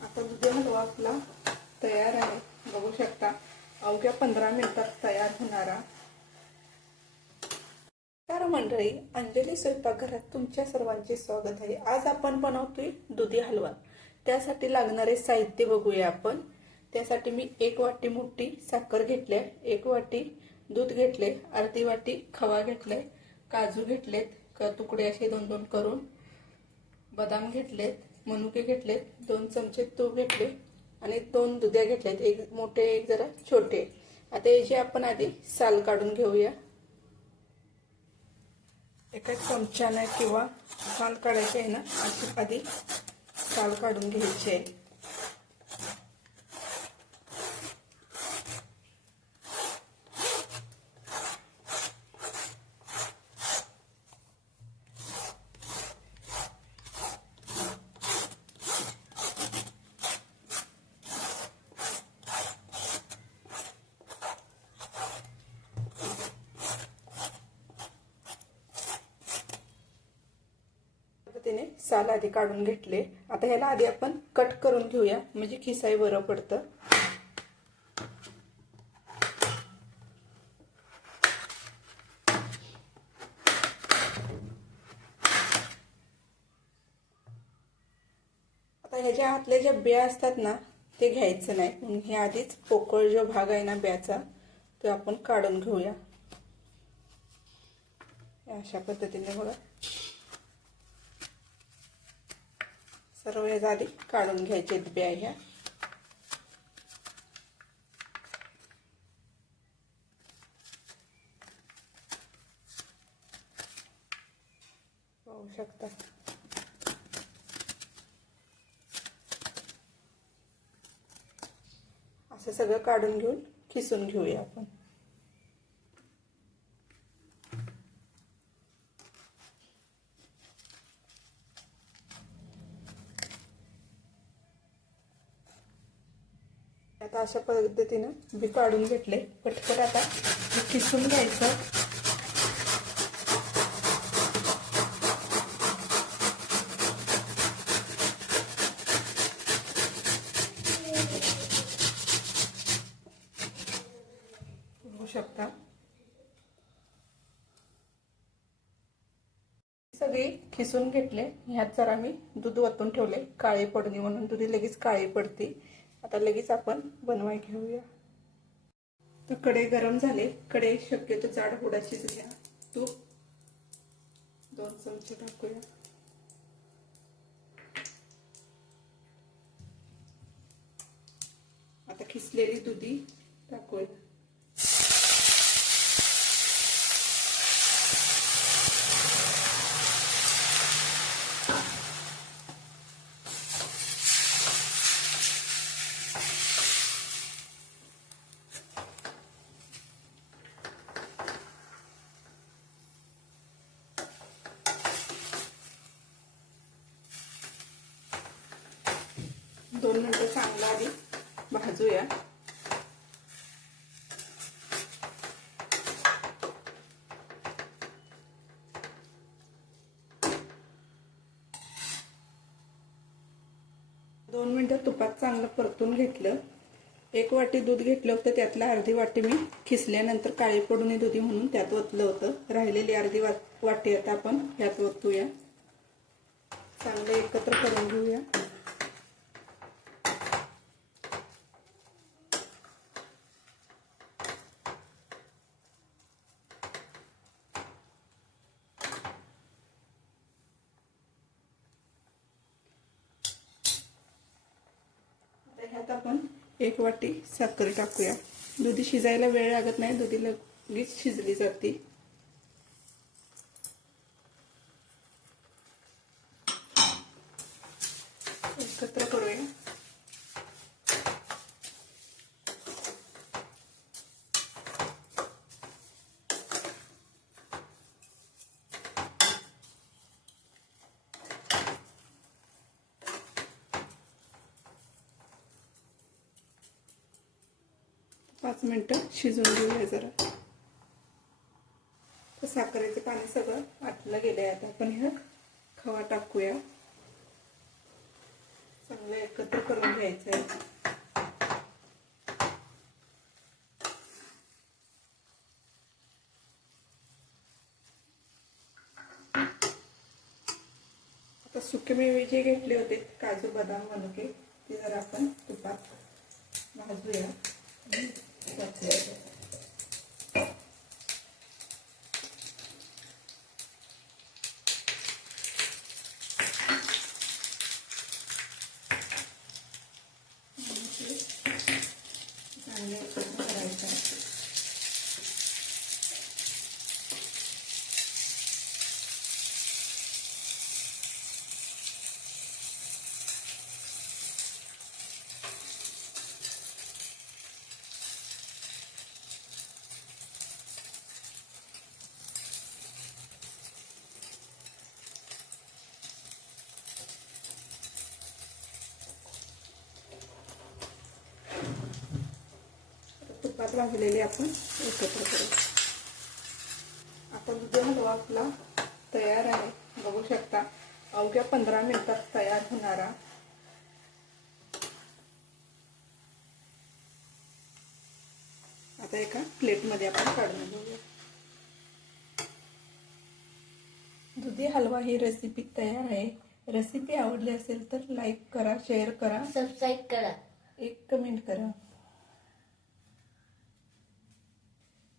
आता दुधी हलवा आपला तयार आहे. बघू शकता. अवघ्या पंधरा मिनिटात तयार होणारा. तर मंडळी अंजली स्वयंपाकघरात तुमच्या सर्वांचे स्वागत आहे. आज आपण बनवतोय दुधी हलवा. त्यासाठी लागणारे साहित्य बघूया आपण. त्यासाठी मी एक वाटी मोठी साखर घेतली एक वाटी दूध घेतले अर्धी वाटी खवा घेतले काजू घेतलेत का तुकडे असे दोन दोन करून बदाम घेतलेत मनुके घेतलेत दोन चमचे तूप घेतले आणि दोन दुध्या घेतल्यात. एक मोठे एक जरा छोटे. आता याची आपण आधी साल काढून घेऊया. एका चमच्यानं किंवा साल काढायची आहे ना अशी आधी साल काढून घ्यायची आहे पद्धतीने साल आधी काढून घेतले. आता ह्याला आधी आपण कट करून घेऊया. म्हणजे खिसाई बरं पडतं. आता ह्याच्या आतले ज्या बिया असतात ना ते घ्यायचं नाही. म्हणून हे आधीच पोकळ जो भाग आहे ना ब्याचा तो आपण काढून घेऊया. अशा पद्धतीने बघा. सर्व हे आधी काढून घ्यायचे बिया ह्या. पाहू शकता. असं सगळं काढून घेऊन खिसून घेऊया आपण. आता अशा पद्धतीनं बी काढून घेतले. पटपट आता किसून घ्यायचं. बघू शकता. खिसून घेतले. ह्यात जरा मी दूध वतून ठेवले. काळे पडणे म्हणून. दुधी लगेच काळी पडते. आता लगेच आपण बनवाय घेऊया. तर कडे गरम झाले. कडे शक्यतो जाड बुडाचीच घ्या तूप दोन चमचे टाकूया. आता खिसलेली दुधी टाकूया दोन मिनटं चांगलं आधी भाजूया. दोन मिनटं तुपात चांगलं परतून घेतलं. एक वाटी दूध घेतलं होतं त्यातलं अर्धी वाटी मी खिसल्यानंतर काळी पडून दुधी म्हणून त्यात ओतलं होतं. राहिलेली अर्धी वाटी आता आपण ह्यात ओतूया. चांगलं एकत्र करून घेऊया ह्यात आपण एक वाटी साखर टाकूया. दुधी शिजायला वेळ लागत नाही दुधी लगेच शिजली जाते एकत्र करूया पाच मिनटं शिजवून घेऊया जरा. तर साखरेचं पाणी सगळं आटलं गेलं आहे आता. आपण ह्या खवा टाकूया. चांगलं एकत्र करून घ्यायचं आहे. आता सुके मेवे जे घेतले होते काजू बदाम मनुके ते जरा आपण तुपात भाजूया. आणि टाकूया. चांगले एकत्र करायचं आहे. तुपात भाजलेले आपण एकत्र करू. आता दुधी हलवा आपला तयार आहे बघू शकता अवघ्या पंधरा मिनिटात तयार होणारा. आता एका प्लेटमध्ये आपण काढून घेऊया. दुधी हलवा ही रेसिपी तयार आहे. रेसिपी आवडली असेल तर लाईक करा शेअर करा. सबस्क्राईब करा. एक कमेंट करा.